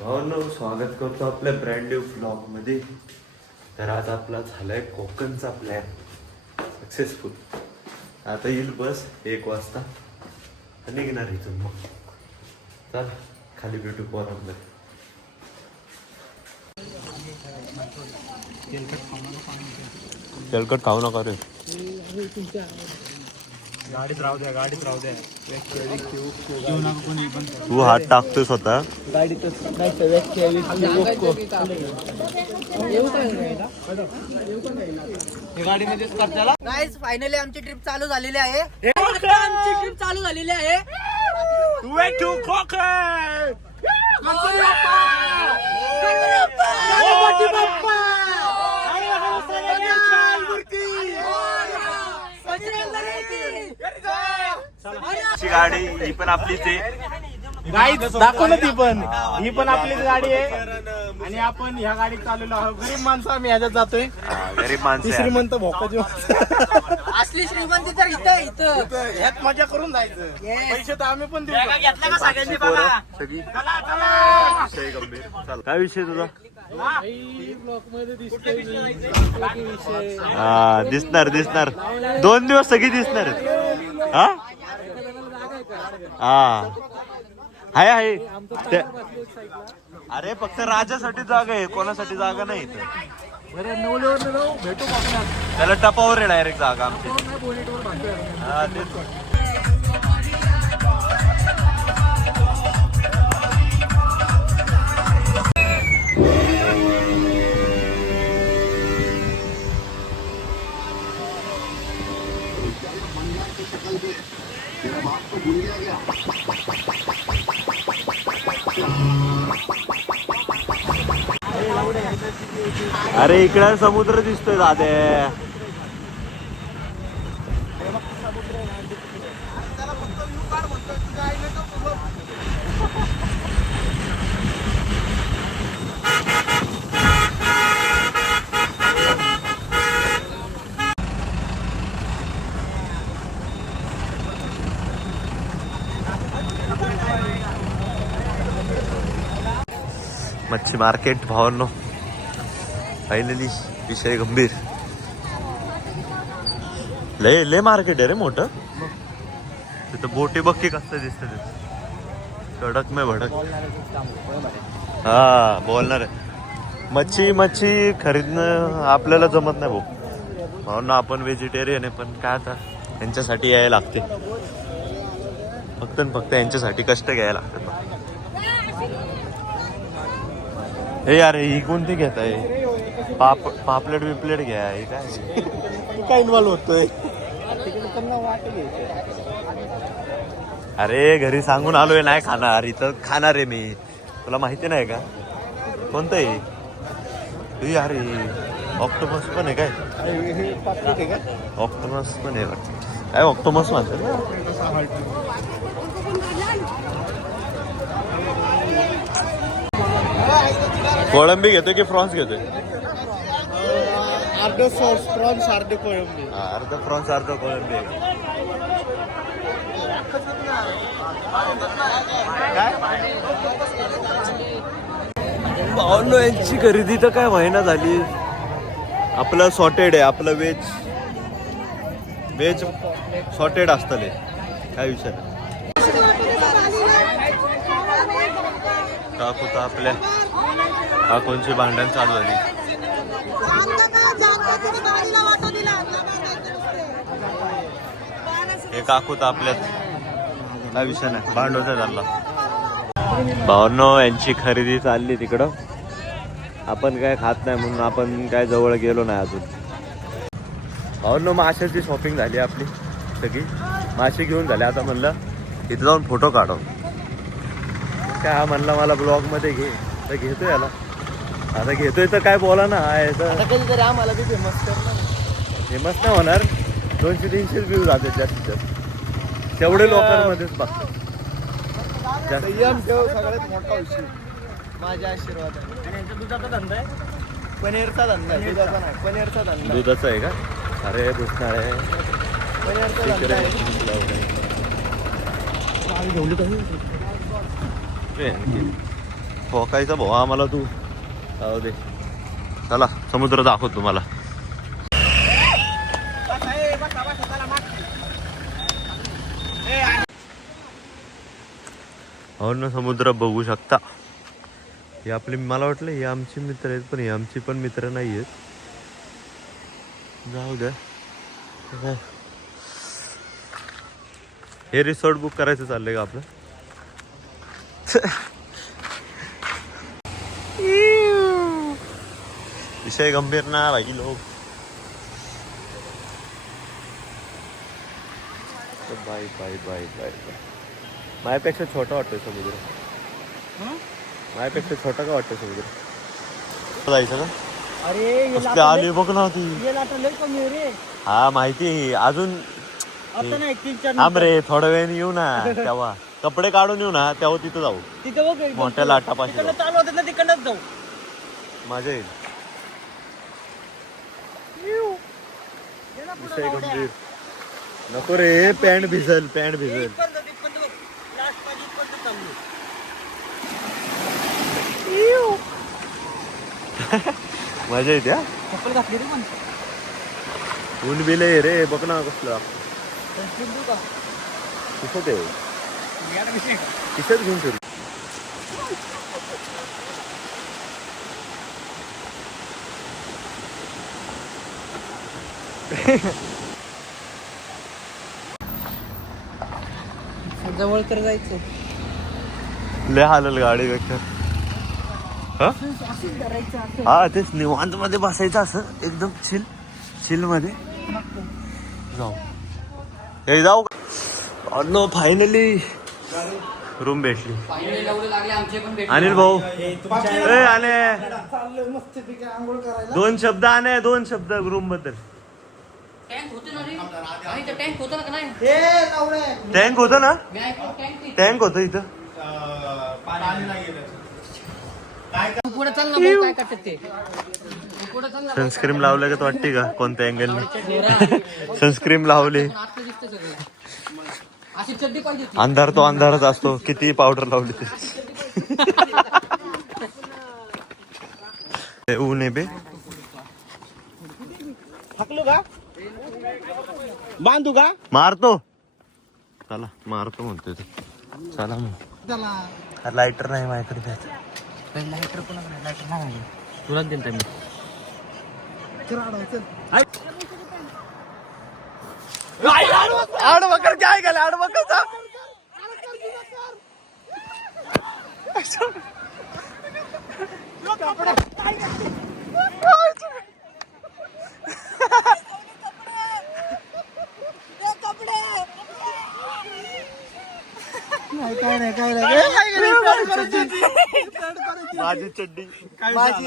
भावांनो, स्वागत करतो आपल्या ब्रँड न्यू ब्लॉग मध्ये. तर आज आपला झालाय कोकणचा प्लॅन सक्सेसफुल. आता येईल बस 1 वाजता निघणार इथून. मग चल खाली भेटू पोरांना. तेलकट खाऊ नका रे. गाडीत राहू द्या. तू हात टाकतोय स्वतः. गाइस फायनली आमची ट्रिप चालू झालेली आहे. आमची ट्रिप चालू झालेली आहे. गाडी ही पण आपलीच आहे. गाईच दाखव ना ती पण. ही पण आपलीच गाडी आहे आणि आपण ह्या गाडीत चाललेलो आहोत. गरीब माणसं आम्ही ह्याच्यात जातोय. गरीब माणसं आहे. श्रीमंत भोकाची असली श्रीमंती तर इथं ह्यात मजा करून जायचं. पैसे तर आम्ही पण देऊ. घेतला का सगळ्यांनी पोरं बघा. सगळी. विषय गंभीर. चल, काय विषय तुझा? हा दिसणार 2 दिवस सगळी दिसणार. हा आहे ते- अरे फक्त राजासाठी जागा आहे, कोणासाठी जागा नाही इथं. त्याला टपावर आहे डायरेक्ट जागा आमची. हा तेच. अरे इकडे समुद्र दिसतोय दादे. मच्छी मार्केट भावांनो, फायनली विषय गंभीर. लय मार्केट आहे रे मोठं. तिथं बोटी बक्की कसं दिसत कडक मे भडक. हा बोलणार आहे. मच्छी खरीदणं आपल्याला जमत नाही भाऊ. म्हणून आपण व्हेजिटेरियन आहे. पण काय आता यांच्यासाठी यायला लागते. फक्त यांच्यासाठी कष्ट घ्यायला लागतात. हे यार ही कोणती घेत आहे? पापलेट बिपलेट घ्या. हे काय इन्व्हॉल्व होतोय? अरे घरी सांगून आलोय नाही खाणार. इथं खाणार आहे मी. तुला माहिती नाही का? कोणतं आहे? अरे ऑक्टोपस पण आहे काय? ऑक्टोपस पण आहे काय? ऑक्टोपस म्हणतात ना. कोळंबी घेतोय की फ्रॉन्स घेतोय? अर्ध प्रॉन्स अर्ध कोळंबी. अर्ध फ्रॉन्स अर्ध कोळंबी. भावांनो यांची खरेदी तर काय व्हायना झाली. आपलं सॉटेड आहे. आपलं व्हेज सॉटेड असतले. काय विचार काकू तर आपल्या काकूंची भांडण चालू झाली. हे काकू तर आपल्यात काय विषय नाही. भांडवचा झाला. भावांनो यांची खरेदी चालली तिकडं. आपण काय खात नाही म्हणून आपण काय जवळ गेलो नाही अजून. भावांनो माशाची शॉपिंग झाली आपली सगळी. मासे घेऊन झाले. आता म्हणलं इथं जाऊन फोटो काढव. काय हा म्हणला मला ब्लॉग मध्ये घे. तर घेतोय याला. आता घेतोय तर काय बोला ना. कधीतरी आम्हाला बी फेमस करणार. फेमस नाही होणार. 200-300 व्ह्यू जाते जास्तीत जास्त. तेवढे लोकांमध्येच बघतात. संयम ठेव सगळ्यात मोठा विषय. माझ्या आशीर्वादाने. आणि यांचा दुधाचा धंदा आहे. पनीरचा धंदा. दुधाचा नाही, पनीरचा धंदा. दुधाचं आहे का? अरे दुसणार आहे. पनीरचा धंदा आहे. आणखी ठोकायचा भाऊ आम्हाला तू. जाऊ दे, चला समुद्र दाखव तुम्हाला. हो ना, समुद्र बघू शकता. हे आपले, मला वाटलं हे आमचे मित्र आहेत, पण हे आमचे पण मित्र नाही आहेत. जाऊ द्या. हे रिसॉर्ट बुक करायचं चाललंय का आपलं? विषय गंभीर ना भाई लोग. Bye bye bye bye bye. माझ्यापेक्षा छोटा वाटतोय समुद्र. माझ्यापेक्षा छोटा का वाटतोय समुद्र? जायचं का? अरे आली बघ ना ती. रे. हा माहिती आहे. अजून आता नाही 3-4 थांब रे, थोड्या वेळाने येऊ ना. तेव्हा कपडे काढून येऊ ना, तेव्हा तिथं जाऊ. तिथं बघ मोठ्या लाटापाशी जाऊ. चालू होतं ना, तिकडनंच जाऊ. मजा येईल. विषय गंभीर. नको रे, पॅन्ट भिजल, पॅन्ट भिजल. मजा येते. हा, चप्पल घातली रे पण. ऊन बिले रे, बघ ना कसलं. किसत आहे, किसत घेऊन फिरू. जवळ तर जायचं. लय हालल गाडीपेक्षा. हा तेच, निवांत मध्ये बसायचं असं एकदम चिल, चिल मध्ये जाऊ. हे जाऊ. नो फायनली रूम भेटली. अनिल भाऊ आले. 2 शब्द आणे, 2 शब्द रूम बद्दल. टँक होतं ना, टँक होतं इथं. सनस्क्रीम लावलं का वाटते का? कोणत्या अँगलने सनस्क्रीम लावली? अंधार तो अंधारच असतो, किती पावडर लावली ते. ऊन आहे बे. थकलो का? बांधू का? मारतो, चला मारतो म्हणतोय तो. चला मग. लायटर नाही माझ्याकडे. त्याचं लायटर कोणाकडे? लायटर नाही, तुलाच दिलता मी. आडवकर काय केलं? आडवकर काय नाही माझी चड्डी माझी.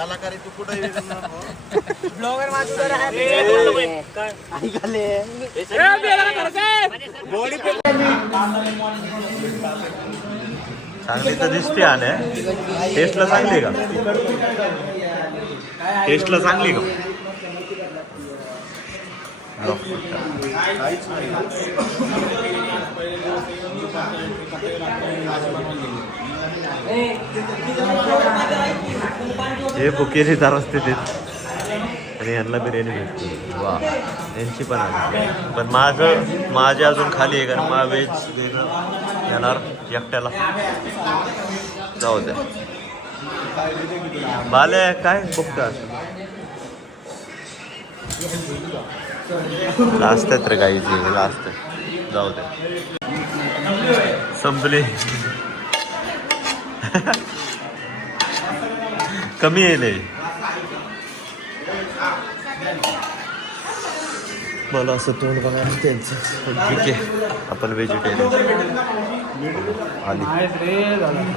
कलाकारी तू कुठे ब्लॉगर चांगली तर दिसते. आले टेस्टला चांगली का? टेस्टला चांगली का? हे बुकेरी चार रस्ते देत आणि यांना बिर्याणी भेटते. वा, यांची पण आहे. पण माझे अजून खाली आहे, कारण मला व्हेज येणार एकट्याला. जाऊ द्या. बाले काय बघतात लास्ट आहेत रे गाईची, लास्ट आहे. जाऊ दे, संपली. कमी येईल. मला असं तोंड बघायला त्यांचं पण ठीक आहे आपण व्हेजिटेरियन आली रे झालं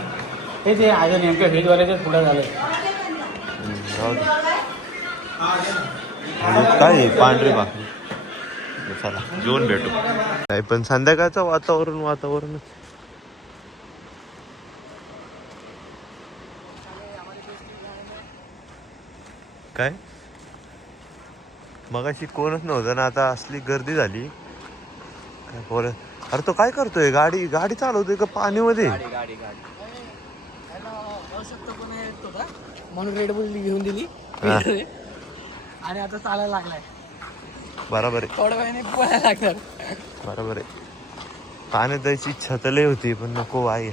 हे ते आज नेमकं व्हेजवाल्याचे पुढे झालं राहू दे. काय आहे? पांढरी भाकरी चला जेवून भेटू नाही पण संध्याकाळचं वातावरणच काय मगाशी कोणच नव्हतं ना आता असली गर्दी झाली काय बोल अरे तो काय करतोय गाडी चालवतोय का पाणीमध्ये म्हणून रेड बुल घेऊन दिली हा. आणि आता चालायला लागलाय बरोबर आहे थोड्या वेळाने पळायला लागणार बरोबर आहे पाण्यात जायची इच्छा तर लय होती पण नको आई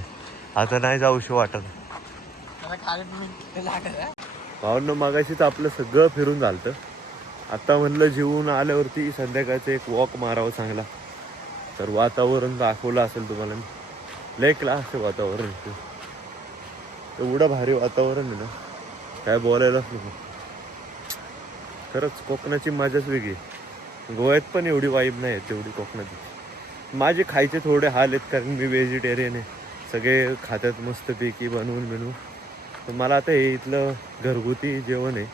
आता नाही जाऊशी वाटत त्याला खाली लागणार भावनं मागाशीच आपलं सगळं फिरून झालतं आता म्हणलं जेवून आल्यावरती संध्याकाळचं एक वॉक मारावं चांगला तर वातावरण दाखवलं असेल तुम्हाला लय क्लास आहे वातावरण एवढं भारी वातावरण आहे ना काय बोलायलाच नको खरंच कोकणाची मजाच वेगळी गोव्यात पण एवढी वाईब नाही आहे तेवढी कोकणाची माझे खायचे थोडे हाल आहेत कारण मी व्हेजिटेरियन आहे सगळे खात्यात मस्तपैकी बनवून तर मला आता हे इथलं घरगुती जेवण आहे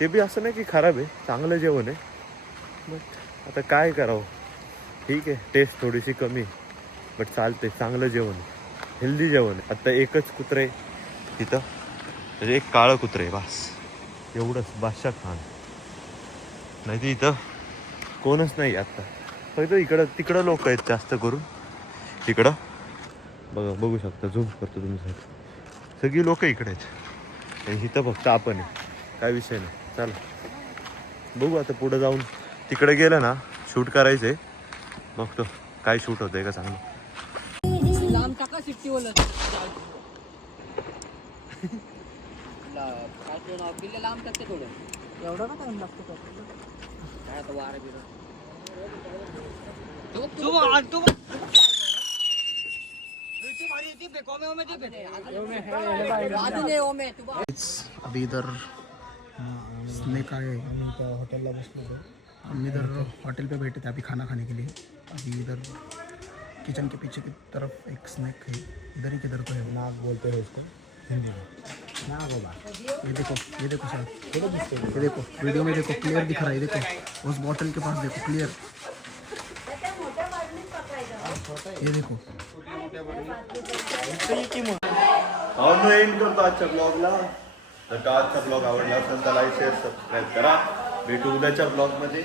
ते बी असं नाही की खराब आहे चांगलं जेवण आहे बट आता काय करावं ठीक आहे टेस्ट थोडीशी कमी बट चालते चांगलं जेवण आहे हेल्दी जेवण आहे आता एकच कुत्रं आहे तिथं म्हणजे एक काळं कुत्रं आहे बस एवढंच बादशाह खान नाही तर इथं कोणच नाही आत्ता फक्त तिकडं लोक आहेत जास्त करून इकडं बघू शकता झूम करतो तुम्ही सगळी लोक इकडे आहेत आणि इथं फक्त आपण आहे काय विषय नाही चला बघू आता पुढं जाऊन तिकडे गेलं ना शूट करायचं आहे बघतो काय शूट होतंय का चांगलं लांब टाका सिट्टी बोलत लांब टाकते थोडं एवढं ना टाइम लागतो काय आता वारं अभी इधर स्नैक आए होटल हम इधर होटल पे बैठे थे अभी खाना खाने के लिए अभी इधर किचन के पीछे की तरफ एक स्नैक है इधर ही किधर तो है नाग बोलते हैं इसको हिंदी में नाग होगा ये देखो सर ये देखो वीडियो में देखो क्लियर दिख रहा है देखो उस बॉटल के पास देखो क्लियर ये देखो एंड करतो आजच्या ब्लॉगला तर का आजचा ब्लॉग आवडला असेल तर लाईक शेअर सबस्क्राईब करा भेटू उद्याच्या ब्लॉगमध्ये